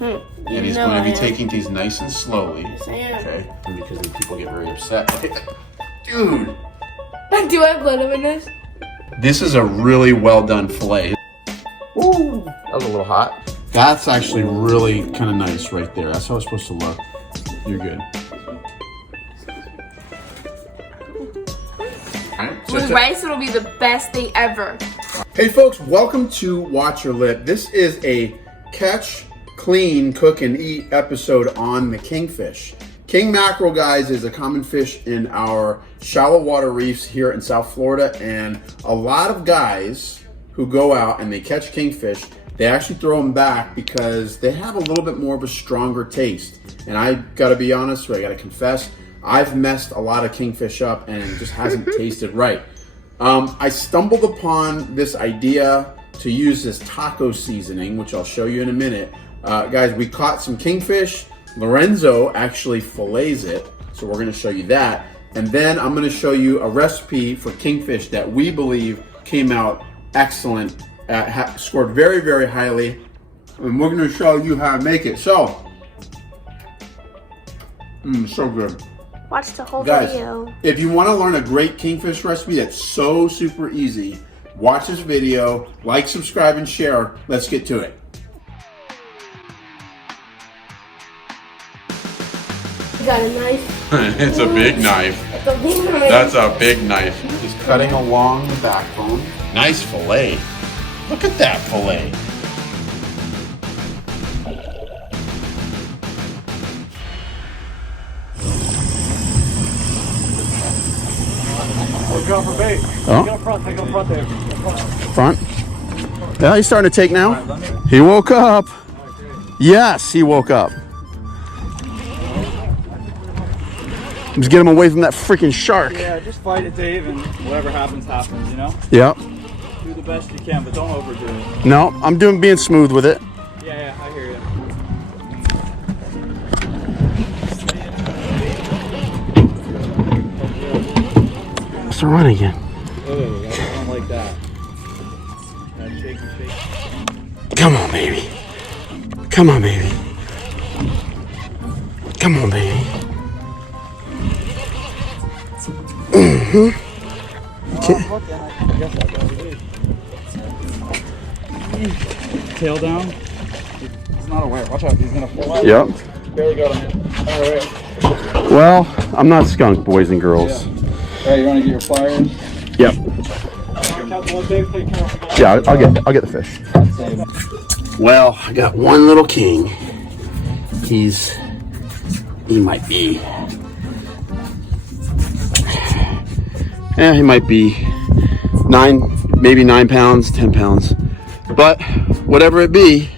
And he's going to be taking these nice and slowly. Yes, I am. Okay, because then people get very upset. Okay. Dude! Do I have blood on my nose? This is a really well done fillet. Ooh, that was a little hot. That's actually really kind of nice right there. That's how it's supposed to look. You're good. With rice, it'll be the best thing ever. Hey folks, welcome to Watch Your Lip. This is a catch, clean, cook, and eat episode on the kingfish. King mackerel, guys, is a common fish in our shallow water reefs here in South Florida, and a lot of guys who go out and they catch kingfish, they actually throw them back because they have a little bit more of a stronger taste. And I gotta be honest, I gotta confess, I've messed a lot of kingfish up and it just hasn't tasted right. I stumbled upon this idea to use this taco seasoning, which I'll show you in a minute. Guys, we caught some kingfish. Lorenzo actually fillets it, so we're gonna show you that. And then I'm gonna show you a recipe for kingfish that we believe came out excellent, scored very, very highly. And we're gonna show you how to make it. So, so good. Watch the whole Guys, video. If you want to learn a great kingfish recipe that's so super easy, watch this video, like, subscribe, and share. Let's get to it. You got a knife? It's a big knife. It's a big knife. That's a big knife. Just cutting along the backbone. Nice fillet. Look at that fillet. Go for bait. Oh. Take it up front there. Front. Yeah, he's starting to take now. He woke up. Yes, he woke up. Just get him away from that freaking shark. Yeah, just fight it, Dave, and whatever happens, happens, you know? Yep. Do the best you can, but don't overdo it. No, I'm being smooth with it. Yeah, I hear you. It's a run again. Oh, I don't like that. That shaky. Come on, baby. Come on, baby. Come on, baby. Tail down. It's not aware. Watch out, he's gonna fall out. Yep. Barely got him. Alright. Well, I'm not skunk, boys and girls. Yeah. Alright, you wanna get your pliers? Yep. Yeah, I'll get the fish. Well, I got one little king. He might be. Yeah, he might be maybe 9 pounds, 10 pounds. But whatever it be,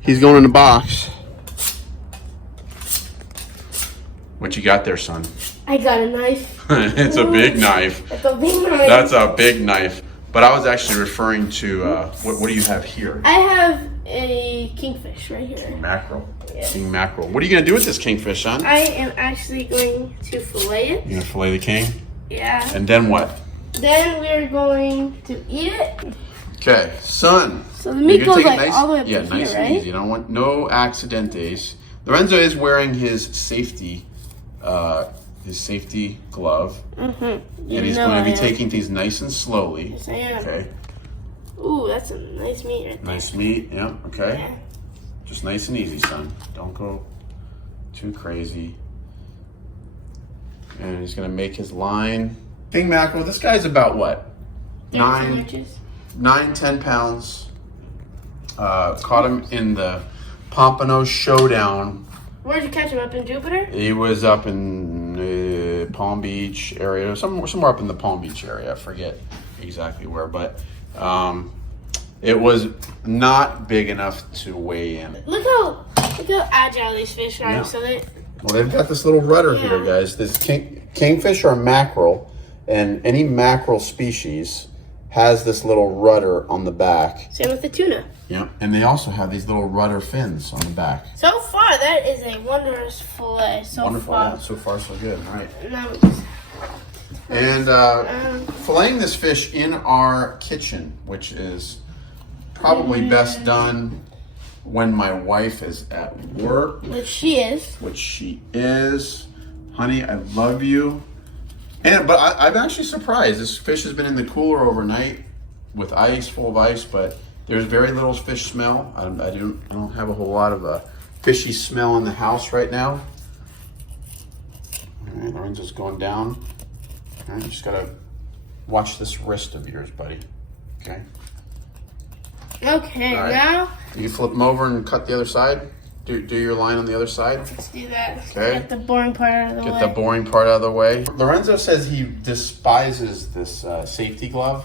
he's going in the box. What you got there, son? I got a knife. It's a big knife. It's a big knife. That's a big knife. But I was actually referring to, what do you have here? I have a kingfish right here. Mackerel. Yeah. King mackerel. What are you going to do with this kingfish, son? I am actually going to fillet it. You're going to fillet the king? Yeah. And then what? Then we're going to eat it. Okay, son. So the meat goes like nice, all the way up yeah, to nice here, and right? easy. You don't want no accidentes. Lorenzo is wearing his safety glove. And he's going to be taking these nice and slowly. Yes, I am. Okay. Ooh, that's a nice meat right there. Nice meat, yeah, okay. Yeah. Just nice and easy, son. Don't go too crazy. And he's gonna make his line. King mackerel, this guy's about what? 9, 10 pounds. Caught him in the Pompano Showdown. Where'd you catch him? Up in Jupiter? He was up in Palm Beach area, somewhere up in the Palm Beach area. I forget exactly where, but it was not big enough to weigh in. Look how agile these fish are. Yeah. So they. Well, they've got this little rudder here, guys. This kingfish or mackerel, and any mackerel species has this little rudder on the back. Same with the tuna. Yeah, and they also have these little rudder fins on the back. So far, that is a wondrous fillet. Wonderful. Far. Yeah, so far, so good. All right. Now we just And filleting this fish in our kitchen, which is probably best done when my wife is at work. Which she is. Which she is. Honey, I love you. But I'm actually surprised. This fish has been in the cooler overnight with ice, full of ice, but there's very little fish smell. I don't have a whole lot of a fishy smell in the house right now. All right, Lorenzo's going down. All right, you just gotta watch this wrist of yours, buddy. Okay. Okay, right. now You flip them over and cut the other side. Do your line on the other side. let's do that. Okay. Get the boring part out of the way. Get the boring part out of the way. Lorenzo says he despises this safety glove,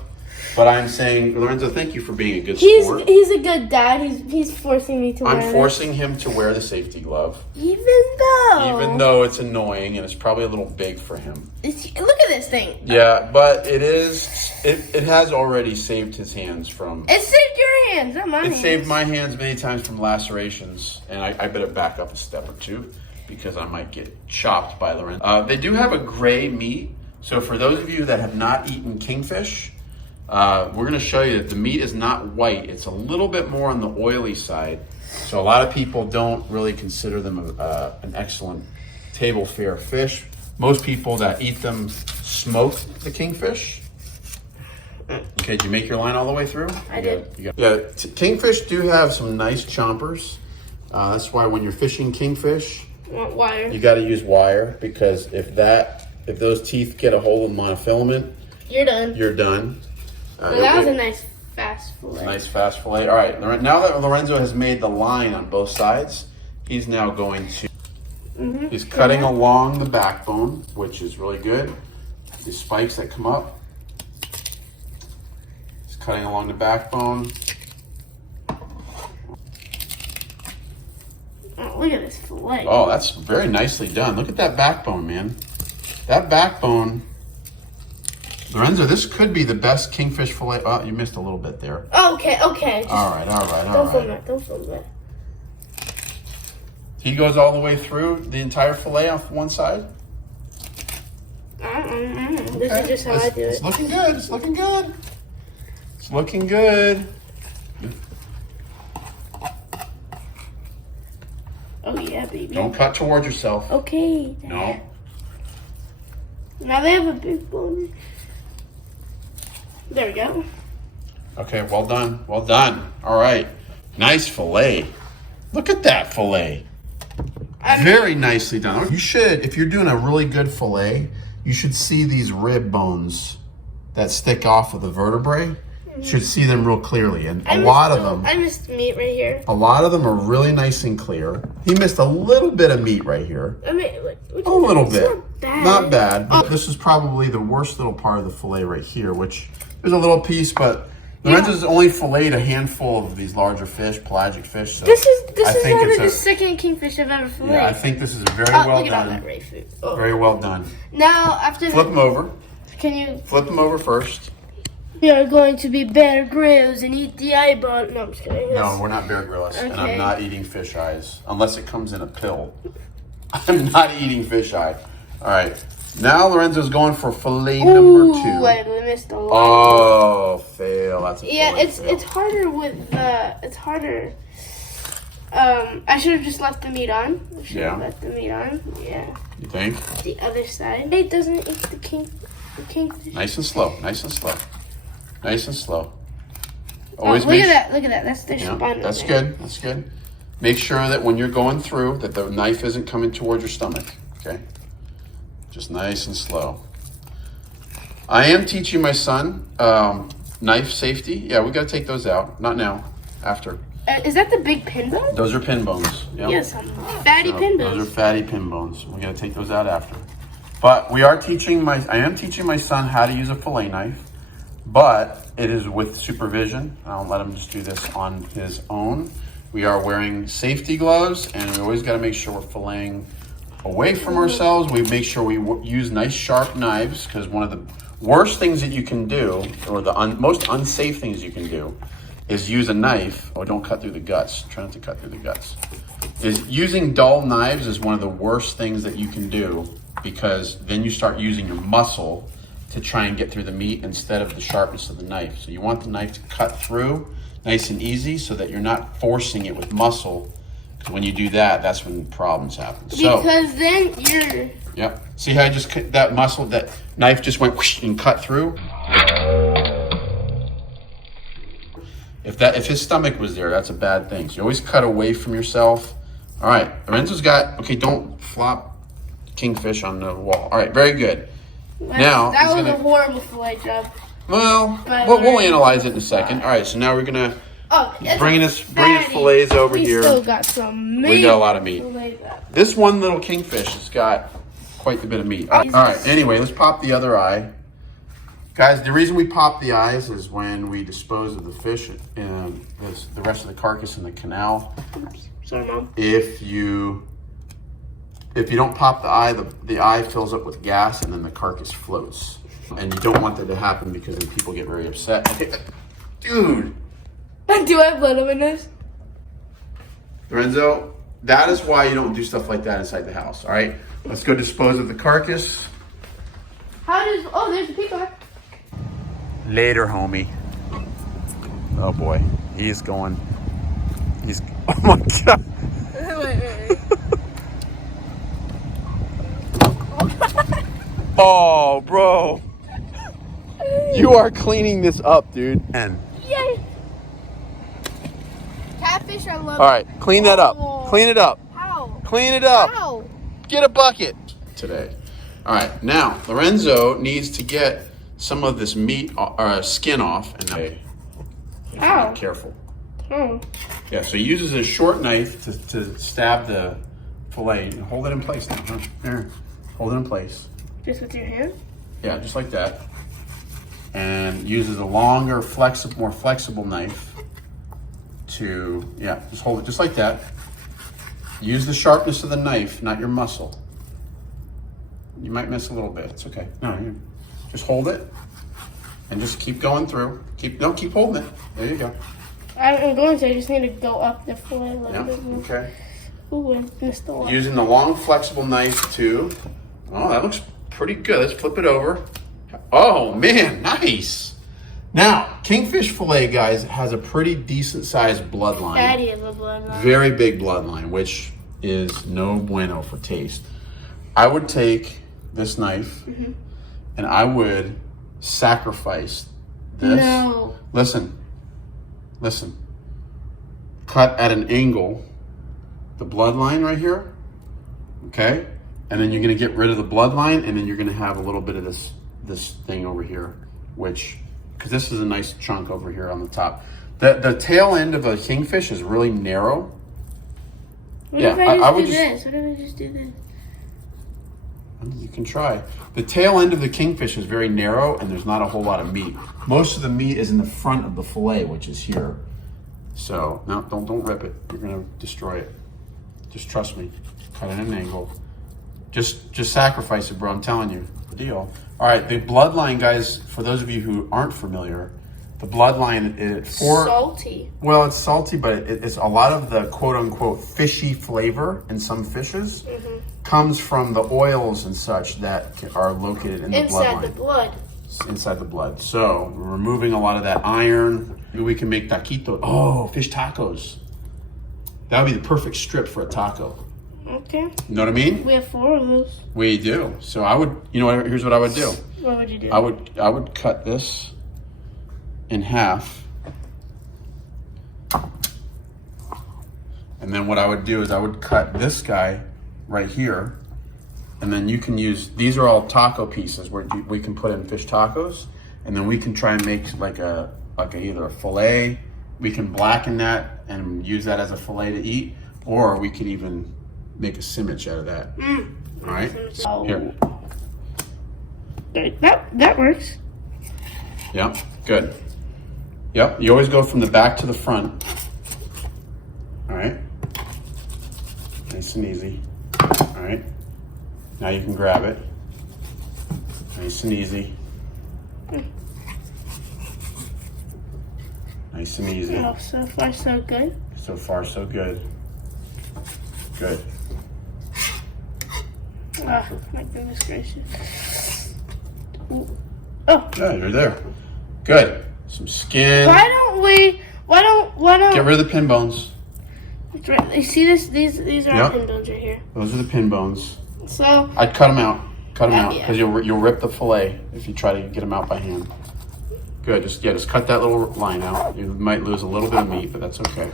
but I'm saying, Lorenzo, thank you for being a good sport. He's a good dad. He's forcing me to wear I'm forcing him to wear the safety glove, Even though it's annoying and it's probably a little big for him. Look at this thing. Yeah, but it has already saved his hands from. It saved your hands, not my hands. It saved my hands many times from lacerations, and I better back up a step or two because I might get chopped by Lorenzo. They do have a gray meat, so for those of you that have not eaten kingfish, we're going to show you that the meat is not white. It's a little bit more on the oily side, so a lot of people don't really consider them an excellent table fare fish. Most people that eat them smoke the kingfish. Okay, did you make your line all the way through? I did. Yeah, kingfish do have some nice chompers. That's why when you're fishing kingfish, Wire. you got to use wire, because if those teeth get a hold of monofilament, You're done. you're done. Well, that was a nice fast fillet. Nice fast fillet. All right, now that Lorenzo has made the line on both sides, he's now going to. He's cutting along the backbone, which is really good. The spikes that come up. He's cutting along the backbone. Oh, look at this fillet. Oh, that's very nicely done. Look at that backbone, man. That backbone. Lorenzo, this could be the best kingfish fillet. Oh, you missed a little bit there. Oh, okay. Just All right. Don't film that. Don't film that. He goes all the way through the entire fillet off one side. This is just how I do It's it. looking good. It's looking good. It's looking good. Oh yeah, baby. Don't cut towards yourself. Okay. No. Now they have a big bone. There we go. Okay, well done. Well done. All right. Nice fillet. Look at that fillet. Very nicely done. You should, if you're doing a really good fillet, you should see these rib bones that stick off of the vertebrae. You should see them real clearly. And a lot of them. I missed meat right here. A lot of them are really nice and clear. He missed a little bit of meat right here. I mean, A little bit. Not bad. Not bad. But this is probably the worst little part of the fillet right here, which there's a little piece, but Lorenzo's only filleted a handful of these larger fish, pelagic fish. So This is it's the second kingfish I've ever filleted. Yeah, I think this is very well look at all that done. ray food. Oh. Very well done. Now after Flip them over. can you? Flip them over first. We are going to be Bear Grylls and eat the eyeball. No, I'm just kidding. No, we're not Bear Grylls, and I'm Okay. not eating fish eyes unless it comes in a pill. I'm not eating fish eye. All right. Now Lorenzo's going for fillet number 2. I missed a lot. Oh, fail. That's a Yeah, fillet it's fail. harder with it's harder. I should have just left the meat on. I should have Yeah. left the meat on. Yeah. You think? The other side. It doesn't eat the kingfish. Nice and slow. Nice and slow. Nice and slow. Oh, Always look make at that! Look at that! That's the Yeah, spine. that's right there. good. That's good. Make sure that when you're going through, that the knife isn't coming towards your stomach. Okay. Just nice and slow. I am teaching my son knife safety. Yeah, we got to take those out. Not now. After. Is that the big pin bone? Those are pin bones. Yep. Yes, fatty So pin those are bones. fatty pin bones. We got to take those out after. But I am teaching my son how to use a fillet knife, but it is with supervision. I don't let him just do this on his own. We are wearing safety gloves, and we always got to make sure we're filleting away from ourselves. We make sure we use nice sharp knives, because one of the worst things that you can do, or the most unsafe things you can do, is use a knife. Oh, don't cut through the guts. Try not to cut through the guts. Using dull knives is one of the worst things that you can do, because then you start using your muscle to try and get through the meat instead of the sharpness of the knife. So you want the knife to cut through. nice and easy so that you're not forcing it with muscle. Because when you do that, that's when problems happen. Because then you're... Yep. See how I just cut that muscle, that knife just went whoosh and cut through? If his stomach was there, that's a bad thing. So you always cut away from yourself. All right, Lorenzo's got, okay, don't flop Kingfish on the wall. All right, very good. Now that was a horrible fillet job. Well, we'll analyze it in a second. All right, so now we're gonna bring his fillets over here. We still got some meat. We got a lot of meat. This one little Kingfish has got quite a bit of meat. All right, anyway, let's pop the other eye. Guys, the reason we pop the eyes is when we dispose of the fish and the rest of the carcass in the canal. Sorry, Mom. If you don't pop the eye fills up with gas and then the carcass floats. And you don't want that to happen because then people get very upset. Dude. Do I have blood on my nose? Lorenzo, that is why you don't do stuff like that inside the house, all right? Let's go dispose of the carcass. Oh, there's the peacock. Later, homie. Oh boy, he's going. Oh my God. Wait. Oh, bro. You are cleaning this up, dude. And Yay. Catfish, I love. all right, clean that up. Clean it up. How? Clean it up. How? Get a bucket today. All right, now Lorenzo needs to get some of this meat or skin off. And now, careful. Oh. Yeah, so he uses a short knife to stab the fillet. Hold it in place now. Huh? Here, hold it in place. Just with your hand? Yeah, just like that. And uses a longer, more flexible knife to, just hold it just like that. Use the sharpness of the knife, not your muscle. You might miss a little bit. It's okay. No, just hold it and just keep going through. Keep holding it. There you go. I'm going to. I just need to go up the fillet a little bit more. Okay. Ooh, I missed the one. Using the long, flexible knife too. Oh, that looks pretty good. Let's flip it over. Oh man, nice. Now, Kingfish fillet, guys, has a pretty decent sized bloodline. Fatty of a bloodline. Very big bloodline, which is no bueno for taste. I would take this knife and I would sacrifice this. No. Listen. Cut at an angle the bloodline right here, okay? And then you're gonna get rid of the bloodline, and then you're gonna have a little bit of this thing over here, because this is a nice chunk over here on the top. The tail end of a Kingfish is really narrow. What if I would do this? What if I just do this? You can try. The tail end of the Kingfish is very narrow, and there's not a whole lot of meat. Most of the meat is in the front of the fillet, which is here. So, no, don't rip it. You're gonna destroy it. Just trust me. Cut it at an angle. Just sacrifice it, bro. I'm telling you. The deal. All right, the bloodline, guys, for those of you who aren't familiar, the bloodline is salty. Well, it's salty, but it's a lot of the quote-unquote fishy flavor in some fishes comes from the oils and such that are located in the bloodline. Inside the blood. Inside the blood. So we're removing a lot of that iron. Maybe we can make taquitos. Oh, fish tacos. That would be the perfect strip for a taco. Okay. You know what I mean? We have 4 of those. We do. So I would, here's what I would do. What would you do? I would cut this in half. And then what I would do is I would cut this guy right here. And then you can use, these are all taco pieces where we can put in fish tacos. And then we can try and make like either a fillet. We can blacken that and use that as a fillet to eat. Or we could even make a sandwich out of that. All right? Oh. Here. That works. Yep, good. Yep, you always go from the back to the front. All right. Nice and easy. All right. Now you can grab it. Nice and easy. Nice and easy. Oh, so far so good. So far so good. Good. Oh, my goodness gracious. Ooh. Oh. Yeah, you're there. Good. Some skin. Why don't we Why don't? Get rid of the pin bones. You see this? These are Yep. pin bones right here. Those are the pin bones. So I'd cut them out. Cut them out yeah. because you'll rip the fillet if you try to get them out by hand. Good. Just cut that little line out. You might lose a little bit of meat, but that's okay.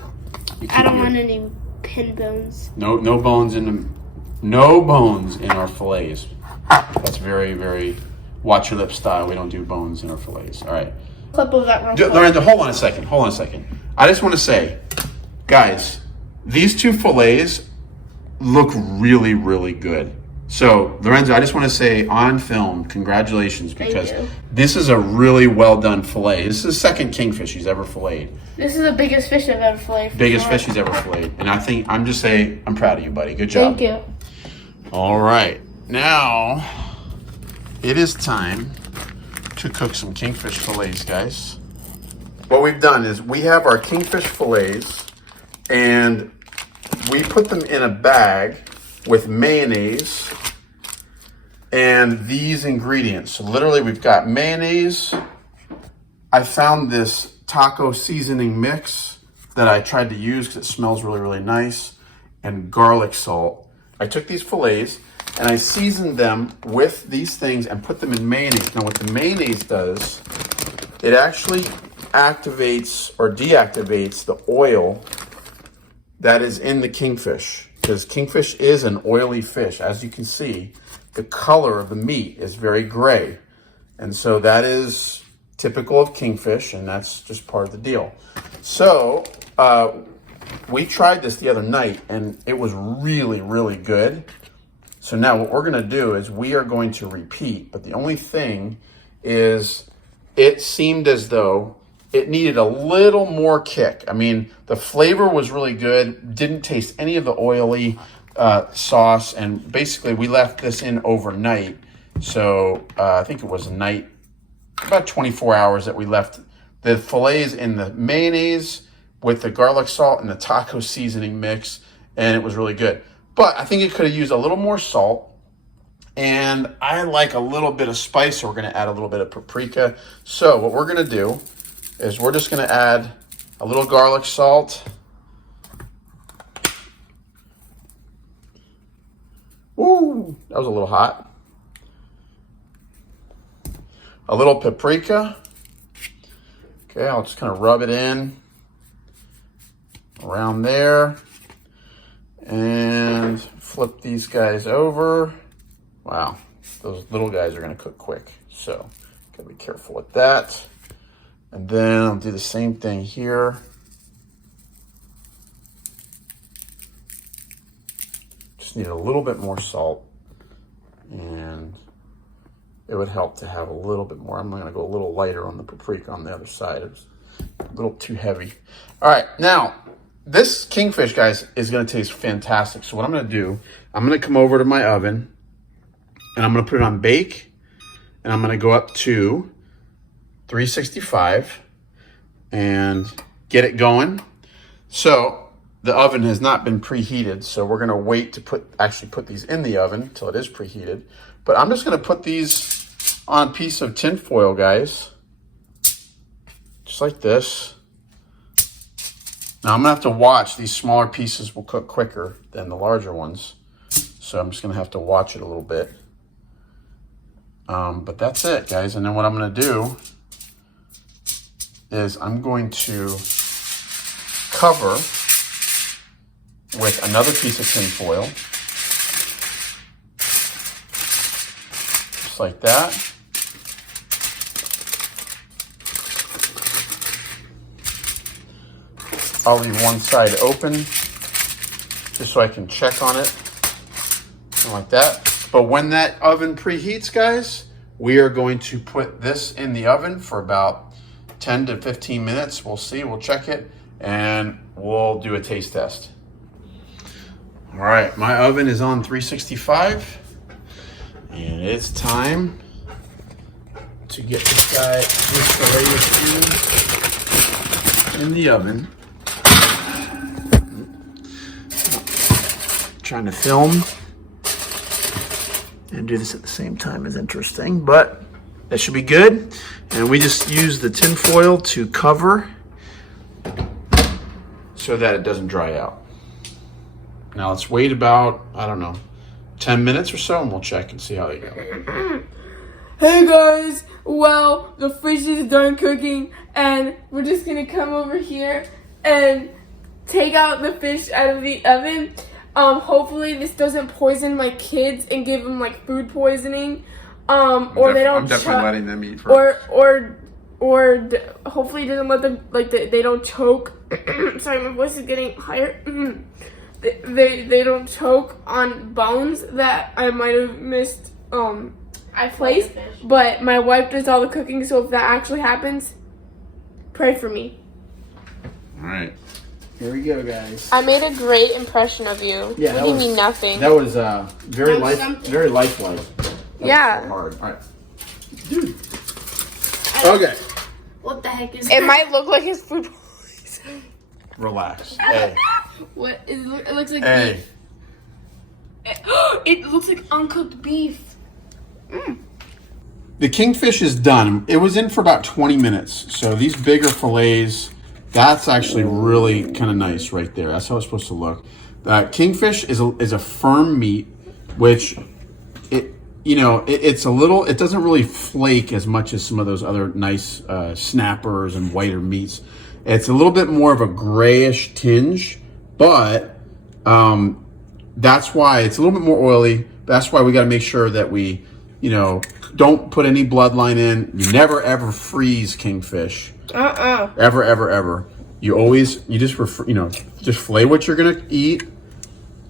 I don't want any pin bones. No bones in our fillets. That's very, very watch your lip style. We don't do bones in our fillets. All right. Clip of that real quick. Lorenzo, hold on a second. I just want to say, guys, these two fillets look really, really good. So, Lorenzo, I just want to say on film, congratulations, because this is a really well done fillet. This is the second kingfish he's ever filleted. This is the biggest fish I've ever filleted. Biggest fish he's ever filleted. And I'm just saying, I'm proud of you, buddy. Good job. Thank you. All right. Now, it is time to cook some kingfish fillets, guys. What we've done is we have our kingfish fillets, and we put them in a bag with mayonnaise and these ingredients. So literally we've got mayonnaise. I found this taco seasoning mix that I tried to use because it smells really, really nice, and garlic salt. I took these fillets and I seasoned them with these things and put them in mayonnaise. Now what the mayonnaise does, it actually activates or deactivates the oil that is in the kingfish, because kingfish is an oily fish. As you can see, the color of the meat is very gray. And so that is typical of kingfish, and that's just part of the deal. So we tried this the other night, and it was really, really good. So now what we're gonna do is we are going to repeat, but the only thing is it seemed as though it needed a little more kick. I mean, the flavor was really good. Didn't taste any of the oily sauce. And basically, we left this in overnight. So I think it was a night, about 24 hours that we left the fillets in the mayonnaise with the garlic salt and the taco seasoning mix. And it was really good. But I think it could have used a little more salt. And I like a little bit of spice, so we're going to add a little bit of paprika. So what we're going to do is we're just going to add a little garlic salt. Ooh, that was a little hot. A little paprika. Okay, I'll just kind of rub it in around there and flip these guys over. Wow, those little guys are going to cook quick, so gotta be careful with that. And then I'll do the same thing here. Just need a little bit more salt, and it would help to have a little bit more. I'm gonna go a little lighter on the paprika on the other side. It's a little too heavy. All right, now this kingfish, guys, is gonna taste fantastic. So what I'm gonna do, I'm gonna come over to my oven and I'm gonna put it on bake, and I'm gonna go up to 365 and get it going. So the oven has not been preheated, so we're gonna wait to actually put these in the oven until it is preheated. But I'm just gonna put these on a piece of tin foil, guys, just like this. Now I'm gonna have to watch. These smaller pieces will cook quicker than the larger ones, so I'm just gonna have to watch it a little bit. But that's it, guys. And then what I'm gonna do is I'm going to cover with another piece of tin foil, just like that. I'll leave one side open just so I can check on it, something like that. But when that oven preheats, guys, we are going to put this in the oven for about 10 to 15 minutes. We'll see, we'll check it, and we'll do a taste test. All right, my oven is on 365, and it's time to get this fillet in the oven. Trying to film and do this at the same time is interesting, but that should be good. And we just use the tin foil to cover so that it doesn't dry out. Now let's wait about, I don't know, 10 minutes or so, and we'll check and see how they go. Hey guys, well, the fish is done cooking, and we're just gonna come over here and take out the fish out of the oven. Hopefully this doesn't poison my kids and give them like food poisoning. Or they don't. I'm definitely letting them eat first. Hopefully it doesn't let them they don't choke. Sorry, my voice is getting higher. They don't choke on bones that I might have missed. I placed, but my wife does all the cooking. So if that actually happens, pray for me. All right, here we go, guys. I made a great impression of you. Yeah, that you was mean nothing. That was very lifelike. Yeah. Hard. All right, dude. Okay. What the heck is It that? might look like his food. Relax. Hey. What? It looks like Hey. beef. It looks like uncooked beef. The Kingfish is done. It was in for about 20 minutes. So these bigger fillets, that's actually really kind of nice right there. That's how it's supposed to look. Kingfish is a firm meat, which it's a little. It doesn't really flake as much as some of those other nice snappers and whiter meats. It's a little bit more of a grayish tinge, but that's why it's a little bit more oily. That's why we got to make sure that we, don't put any bloodline in. You never ever freeze Kingfish. Ever, ever, ever. You just fillet what you're gonna eat.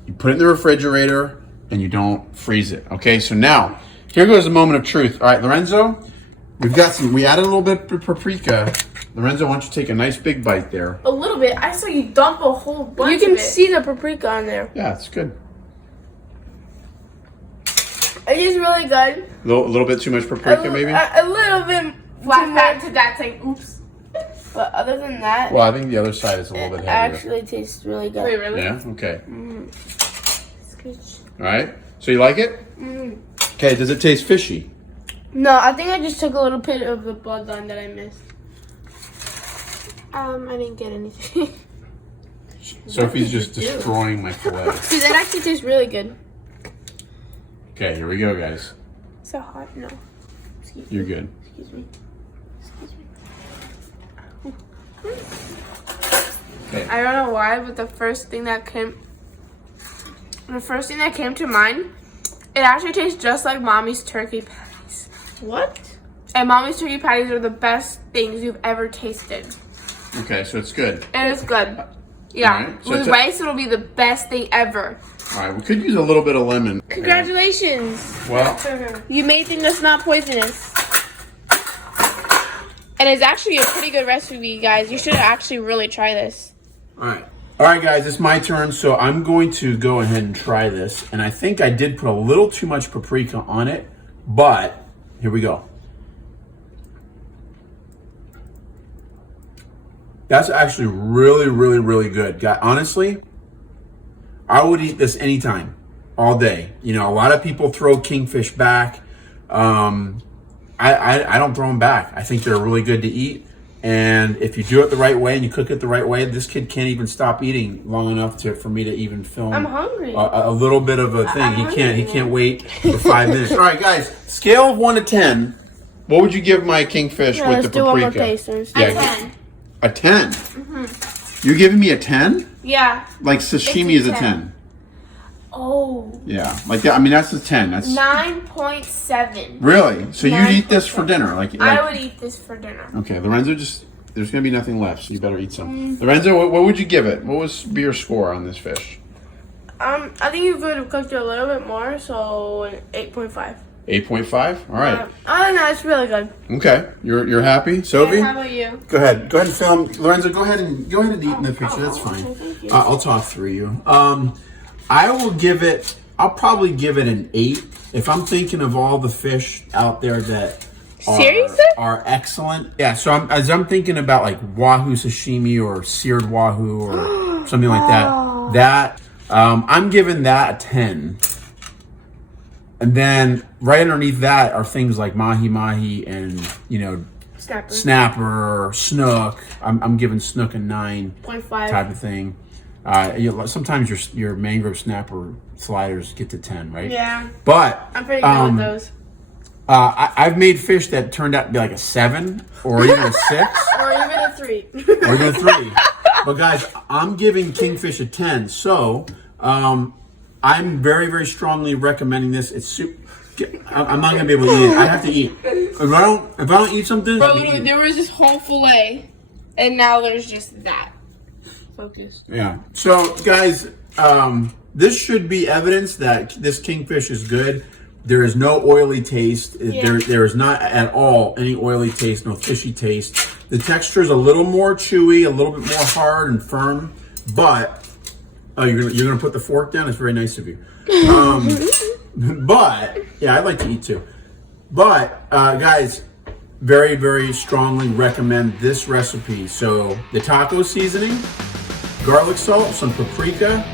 You put it in the refrigerator and you don't freeze it. Okay, so now here goes the moment of truth. All right, Lorenzo, we added a little bit of paprika. Lorenzo, why don't you take a nice big bite there? A little bit. I saw you dump a whole bunch. You can see the paprika on there. Yeah, it's good. It is really good. A little bit too much paprika, maybe? A little bit flat to that thing. Oops. But other than that, Well, I think the other side is a little bit it heavier. actually tastes really good. Wait, really? Yeah? Okay. All right. So you like it? Okay, does it taste fishy? No, I think I just took a little bit of the bloodline that I missed. I didn't get anything. Sophie's just destroying my fillet. See, that actually tastes really good. Okay, here we go, guys. So hot? No. You're good. Excuse me. Okay. I don't know why, but the first thing that came to mind, it actually tastes just like Mommy's turkey patties. What? And Mommy's turkey patties are the best things you've ever tasted. Okay, so it's good. It is good. Yeah. Alright, so With rice, it'll be the best thing ever. All right, we could use a little bit of lemon. Congratulations. Well, You made things that's not poisonous. And it's actually a pretty good recipe, guys. You should actually really try this. all right, guys, it's my turn. So I'm going to go ahead and try this. And I think I did put a little too much paprika on it, but here we go. That's actually really, really, really good. Honestly, I would eat this anytime, all day. A lot of people throw Kingfish back. I don't throw them back. I think they're really good to eat. And if you do it the right way and you cook it the right way, this kid can't even stop eating long enough for me to even film. I'm hungry. A little bit of a thing. He can't wait for 5 minutes. All right, guys. Scale of 1 to 10. What would you give my Kingfish with the Let's do one more paprika? taste. Yeah, A 10. A 10. You're giving me a 10? Yeah. Like sashimi is a 10. 10. Oh. Yeah, like that. I mean, that's a 10. That's 9.7. really. So you'd eat this for dinner, like I would eat this for dinner. Okay, Lorenzo, there's gonna be nothing left, so you better eat some. Lorenzo, what would you give it? What would be your score on this fish? I think you could have cooked it a little bit more, so an 8.5. 8.5. All right. No, it's really good. Okay, you're happy, Sophie? How about you? Go ahead and film. Lorenzo, go ahead and eat in the picture. That's fine. I'll talk through you. I'll probably give it an 8. If I'm thinking of all the fish out there that are excellent. Yeah, so as I'm thinking about like wahoo sashimi or seared wahoo or something like that, I'm giving that a 10. And then right underneath that are things like mahi mahi and snapper, snook. I'm giving snook a 9 0.5 type of thing. Sometimes your mangrove snapper sliders get to 10, right? Yeah. But I'm pretty good with those. I've made fish that turned out to be like a 7 or even a 6 Or even a 3. or even a 3. But guys, I'm giving Kingfish a 10. So I'm very, very strongly recommending this. It's super. I'm not gonna be able to eat it. I have to eat. If I don't eat something, Bro, there was this whole fillet, and now there's just that. Focus. Yeah. So guys, this should be evidence that this Kingfish is good. There is no oily taste. There is not at all any oily taste, no fishy taste. The texture is a little more chewy, a little bit more hard and firm. But you're gonna put the fork down. It's very nice of you. But yeah, I'd like to eat too. But guys, very, very strongly recommend this recipe. So the taco seasoning, garlic salt, some paprika.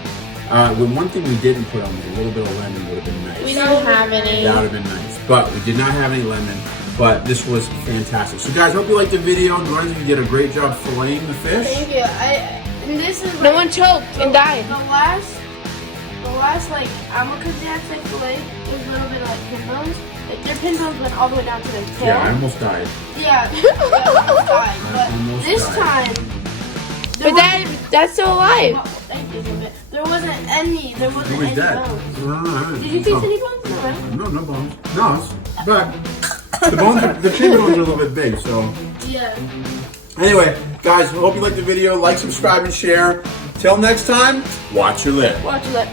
The one thing we didn't put on was a little bit of lemon. Would have been nice. We didn't have any. That would have been nice, but we did not have any lemon. But this was fantastic. So guys, hope you liked the video. Lorenzo, you did a great job filleting the fish. Thank you. And this is No one choked and died. The last like Almacazac fillet was a little bit like pin bones. Like their pin bones went all the way down to their tail. Yeah, I almost died. Yeah, I almost died. But almost this died. time, But that's still alive. thank you. There wasn't any Nobody's dead. bones. Did you taste any bones? No. No bones. No, but the pin bones are a little bit big. So Yeah. anyway, guys, hope you liked the video. Like, subscribe, and share. Till next time, watch your lip. Watch it.